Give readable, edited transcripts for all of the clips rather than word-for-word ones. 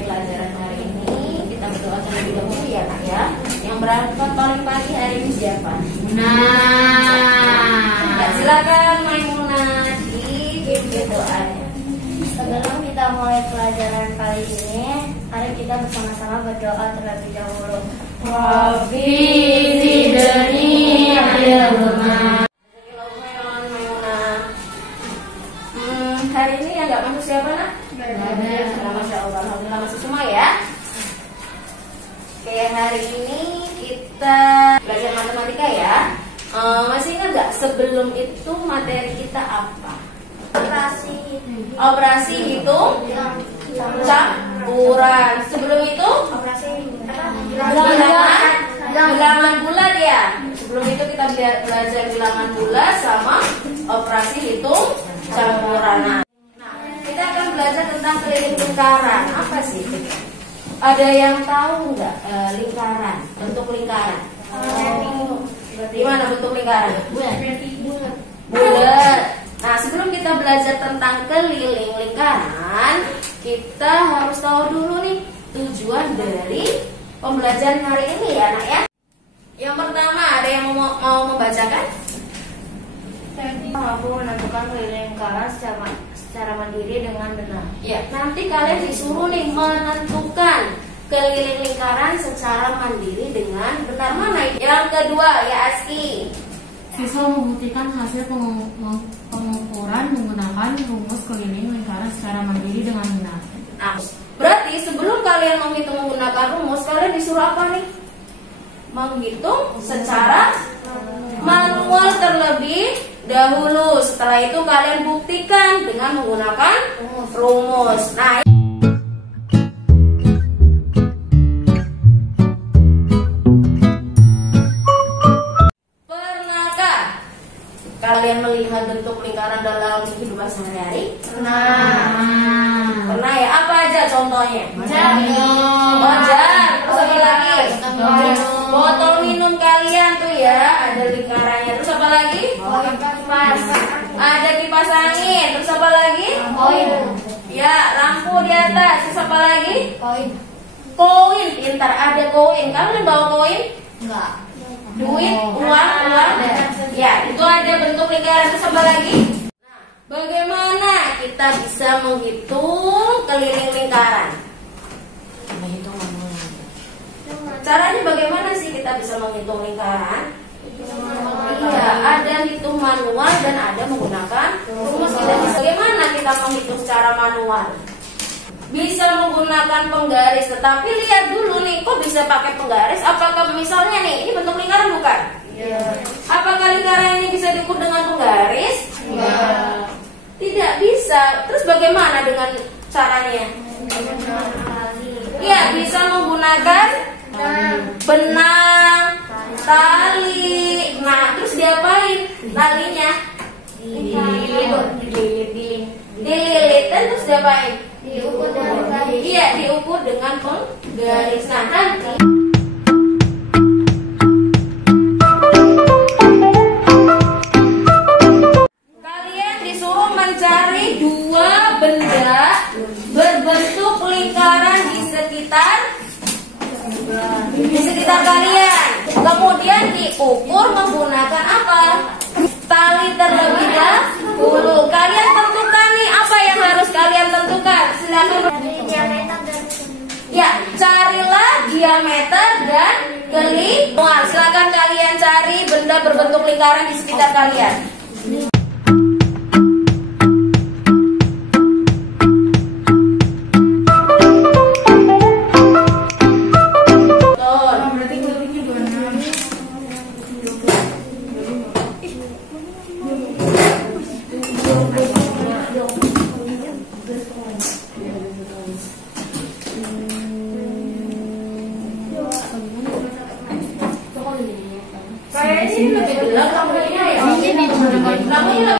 memulai pelajaran hari ini, kita berdoa terlebih dahulu ya Kak ya. Yang berangkat paling pagi hari ini siapa? Nah, Silakan Maimunah dipimpin doanya. Sebelum kita mulai pelajaran kali ini, mari kita bersama-sama berdoa terlebih dahulu. Rabbi zidni ilma. Hari ini yang nggak masuk siapa nak? Masya Allah, alhamdulillah masuk semua ya. Oke, hari ini kita belajar matematika ya. Masih ingat nggak sebelum itu materi kita apa? Operasi hitung campuran. Sebelum itu bilangan bulat ya. Sebelum itu kita belajar bilangan bulat sama operasi hitung campuran. Nah, kita akan belajar tentang keliling lingkaran. Apa sih? Ada yang tahu nggak lingkaran? Bentuk lingkaran? Gimana bentuk lingkaran? Bulat. Nah, sebelum kita belajar tentang keliling lingkaran, kita harus tahu dulu nih tujuan dari pembelajaran hari ini ya, Nak ya. Yang pertama, ada yang mau membacakan? Mampu menentukan keliling lingkaran secara mandiri dengan benar. Ya, nanti kalian disuruh nih menentukan keliling lingkaran secara mandiri dengan benar. Mana? Yang kedua, ya Aski. Siswa membuktikan hasil pengukuran menggunakan rumus keliling lingkaran secara mandiri dengan benar. Nah, berarti sebelum kalian menghitung menggunakan rumus, kalian disuruh apa nih? Menghitung secara manual terlebih dahulu. Setelah itu kalian buktikan dengan menggunakan rumus. Nah, pernahkah kalian melihat bentuk lingkaran dalam kehidupan sehari-hari? Pernah ya? Apa aja contohnya? Jar. Terus apa lagi? Botol minum kalian tuh ya, ada lingkarannya. Terus apa lagi? Ada kipas angin. Terus apa lagi? Ya, lampu di atas. Terus apa lagi? Koin. Pintar, ada koin. Kalian bawa koin? Enggak. Duit, uang. Ya, itu ada bentuk lingkaran. Terus apa lagi? Nah, bagaimana kita bisa menghitung keliling lingkaran? Caranya bagaimana sih kita bisa menghitung lingkaran? Iya, ada hitung manual dan ada menggunakan rumus. Bagaimana kita menghitung secara manual? Bisa menggunakan penggaris, tetapi lihat dulu nih, kok bisa pakai penggaris? Apakah misalnya nih, ini bentuk lingkaran bukan? Iya. Apakah lingkaran ini bisa diukur dengan penggaris? Iya. Tidak bisa. Terus bagaimana dengan caranya? Iya, bisa menggunakan benang, tali. Nah, terus diapain talinya? Dililit, dan terus diapain? Diukur dengan garis. Iya, diukur dengan penggaris. Nah, nanti kalian disuruh mencari dua benda berbentuk lingkaran di sekitar kalian. Kemudian diukur menggunakan apa? Tali terlebih dahulu. Kalian tentukan nih apa yang harus kalian tentukan. Silakan. Ya, carilah diameter dan kelimpungan. Silakan kalian cari benda berbentuk lingkaran di sekitar kalian. Kayaknya ini lebih gelap lampunya ya. Lampunya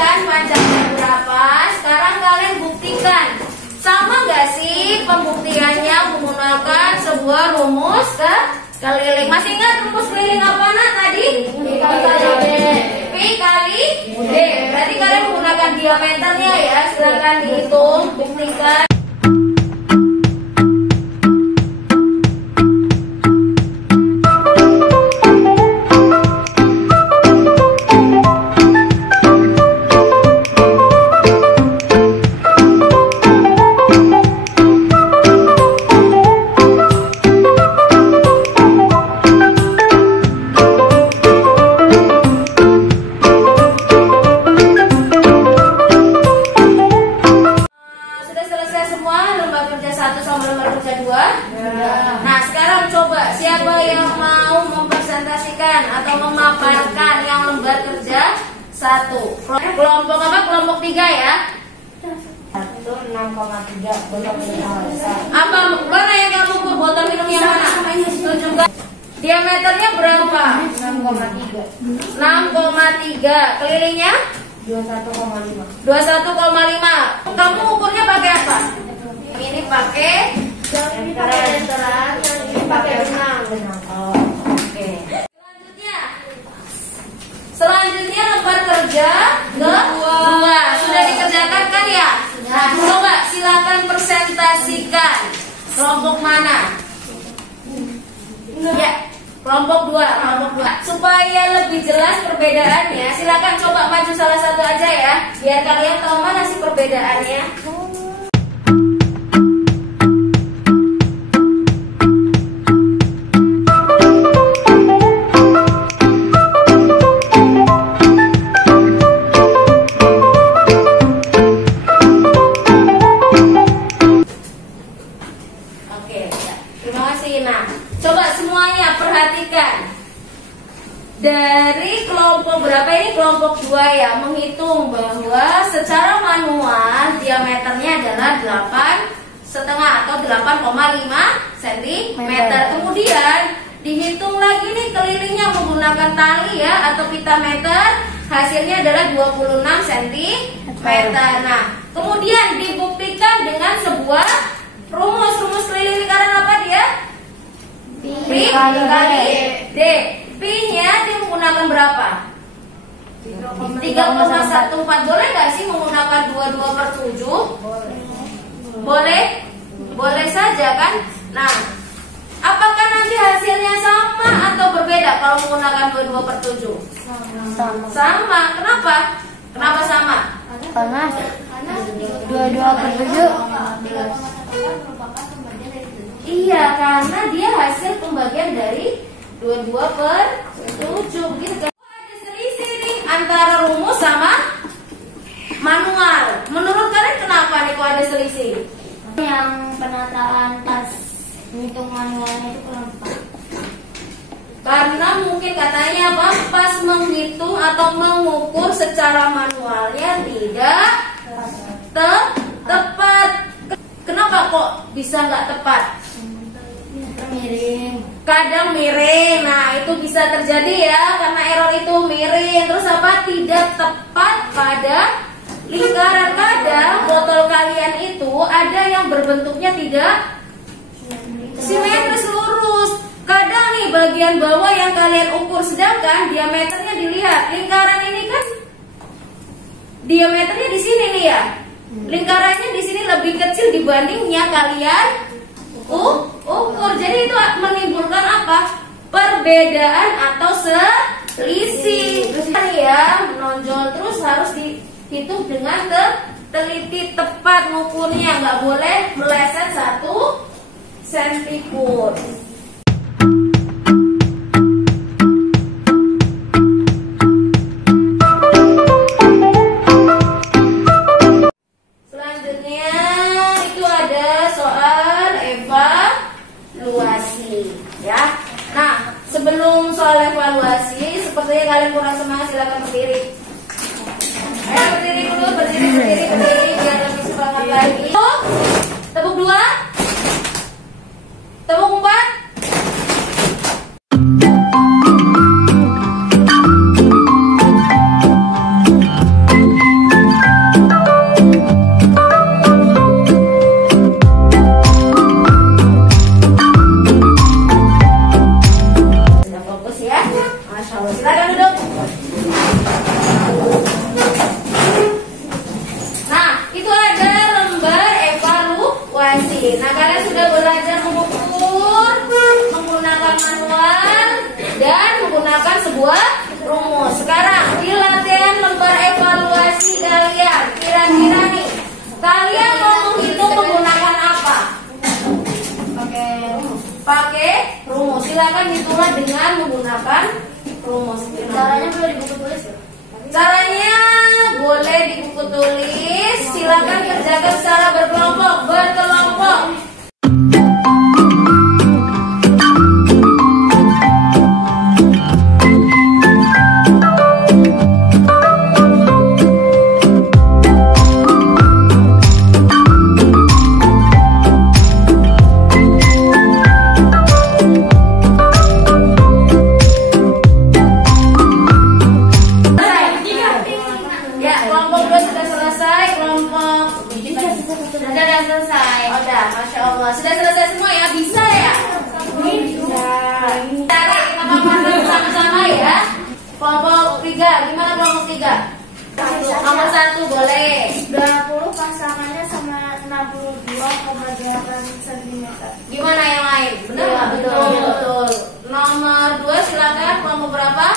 kan panjangnya berapa? Sekarang kalian buktikan. Sama nggak sih pembuktiannya menggunakan sebuah rumus keliling? Masih ingat rumus keliling apa nak tadi? P kali D. Berarti kalian menggunakan diameternya ya. Silakan dihitung, buktikan. Nah sekarang coba siapa yang mau mempresentasikan atau memaparkan yang lembar kerja 1. Kelompok apa? Kelompok 3 ya. 1 6,3 botol minum. Apa mana yang kamu ukur? Botol minum yang mana? Tunjukkan. Diameternya berapa? 6,3. 6,3. Kelilingnya 21,5. 21,5. Kamu ukurnya pakai apa? Ini pakai meteran, ini pakai benang. Oh, oke. Selanjutnya lembar kerja kedua. Sudah dikerjakan kan ya? Nah, coba silakan presentasikan. Kelompok mana? Ya, kelompok 2. Supaya lebih jelas perbedaannya, silakan coba maju salah satu aja ya, biar kalian tahu mana sih perbedaannya. Terima kasih. Nah, coba semuanya perhatikan. Dari kelompok berapa ini? Kelompok 2 ya, menghitung bahwa secara manual diameternya adalah 8,5 atau 8,5 cm. Kemudian dihitung lagi nih kelilingnya menggunakan tali ya atau pita meter, hasilnya adalah 26 cm. Nah, kemudian dibuktikan dengan sebuah rumus keliling lingkaran apa dia? P kali D. P-nya dia menggunakan berapa? 3,14. Boleh nggak sih menggunakan 22/7? Boleh? Boleh saja kan? Nah, apakah nanti hasilnya sama atau berbeda kalau menggunakan 22/7? Sama. Kenapa? Kenapa sama? Karena 22/7. Iya, karena dia hasil pembagian dari 22/7. Begitu kan? Ada selisih nih antara rumus sama manual. Menurut kalian kenapa nih kok ada selisih? Yang penataan pas hitung manualnya itu kenapa? Karena mungkin katanya apa? Pas menghitung atau mengukur secara manualnya tidak tepat. Kenapa kok bisa nggak tepat? Miring. Kadang miring. Nah, itu bisa terjadi ya karena error itu miring. Terus apa? Tidak tepat pada lingkaran. Kadang botol kalian itu ada yang berbentuknya tidak simetris lurus. Kadang nih bagian bawah yang kalian ukur, sedangkan diameternya dilihat. Lingkaran ini kan diameternya di sini nih ya. Lingkarannya di sini lebih kecil dibandingnya kalian ukur. Jadi itu menimbulkan apa? Perbedaan atau selisih. Terus ya menonjol, terus harus dihitung dengan teliti, tepat ngukurnya, nggak boleh meleset 1 cm pun. Selanjutnya itu ada soal evaluasi ya. Nah, sebelum soal evaluasi, sepertinya kalian kurang semangat, silakan berdiri. Ayo berdiri dulu, berdiri biar lebih semangat lagi. Tepuk 2, tepuk 4. silakan ditulis dengan menggunakan rumus. Caranya boleh di buku tulis ya? Caranya boleh di buku tulis. Silakan kerjakan secara berkelompok. Ya, kelompok 2 sudah selesai. Kelompok sudah selesai. Oh, udah, Masya Allah. Sudah selesai semua ya? Bisa ya? Bisa. Cari kita sama-sama ya. Kelompok 3, gimana kelompok 3? Nomor 1 boleh. 20 pasangannya sama 62,8 cm. Gimana yang lain? Benar nggak? Betul. Nomor 2 silakan. Kelompok berapa?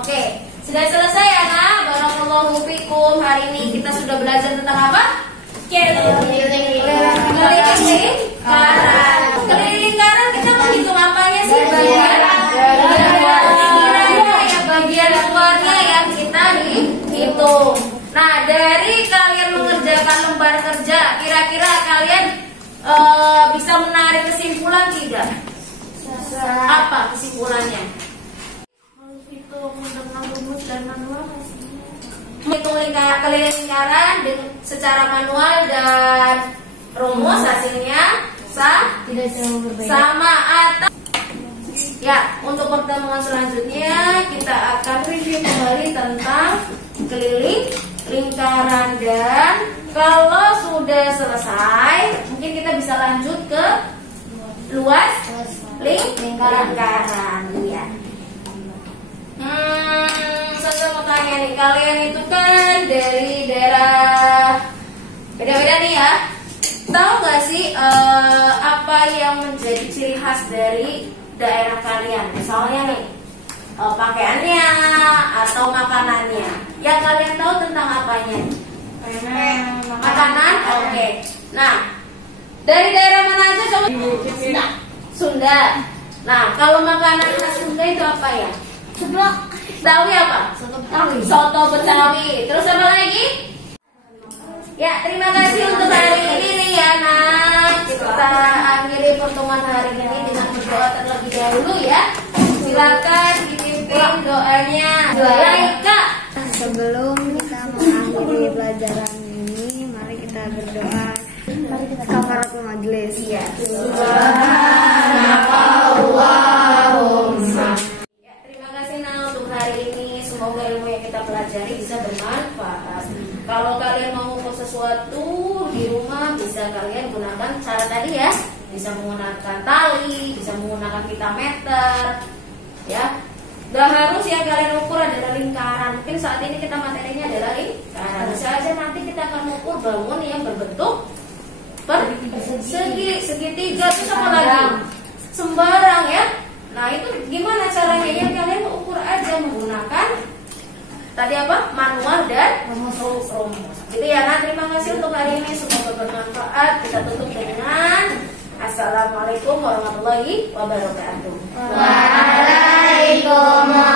Oke, sudah selesai ya nak? Barakallahu fikum. Hari ini kita sudah belajar tentang apa? Keliling lingkaran. Kita menghitung apanya sih? Bagian luarnya yang kita hitung. Nah, dari kalian mengerjakan lembar kerja, kira-kira kalian bisa menarik kesimpulan tidak? Apa kesimpulannya? Hitung dengan rumus dan manual hasilnya. Hitung keliling lingkaran secara manual dan rumus hasilnya Tidak jauh berbeda. sama atau ya. Untuk pertemuan selanjutnya kita akan review kembali tentang keliling lingkaran, dan kalau sudah selesai mungkin kita bisa lanjut ke luas lingkaran ya. Saya mau tanya nih, kalian itu kan dari daerah beda-beda nih ya. Tahu nggak sih apa yang menjadi ciri khas dari daerah kalian? Misalnya nih pakaiannya atau makanannya. Yang kalian tahu tentang apanya? Makanan. Oke. Nah, dari daerah mana aja coba? Sunda. Nah, kalau makanan khas Sunda itu apa ya? Seblak. Betawi apa? Soto Betawi. Terus apa lagi? Ya, terima kasih untuk hari ini nih ya nak. Kita akhiri pertemuan hari ini dengan berdoa terlebih dahulu ya. Silakan dipimpin doanya. Laika. Sebelum kita mengakhiri pelajaran ini, mari kita berdoa. Kafaratul majelis. Iya. Ya, terima kasih nak untuk hari ini. Semoga ilmu yang kita pelajari bisa bermanfaat. Kalau kalian mau ngukur sesuatu di rumah, bisa kalian gunakan cara tadi ya. Bisa menggunakan tali, bisa menggunakan pitameter, ya. Gak harus yang kalian ukur adalah lingkaran. Mungkin saat ini kita materinya adalah lingkaran. Bisa aja nanti kita akan mengukur bangun yang berbentuk segitiga. Terus apa lagi? Sembarang ya. Nah itu gimana caranya? Yang kalian ukur aja menggunakan tadi apa? Manual dan rumus. Gitu ya. Nah, terima kasih untuk hari ini, semoga bermanfaat. Kita tutup dengan Assalamualaikum warahmatullahi wabarakatuh. Waalaikumsalam.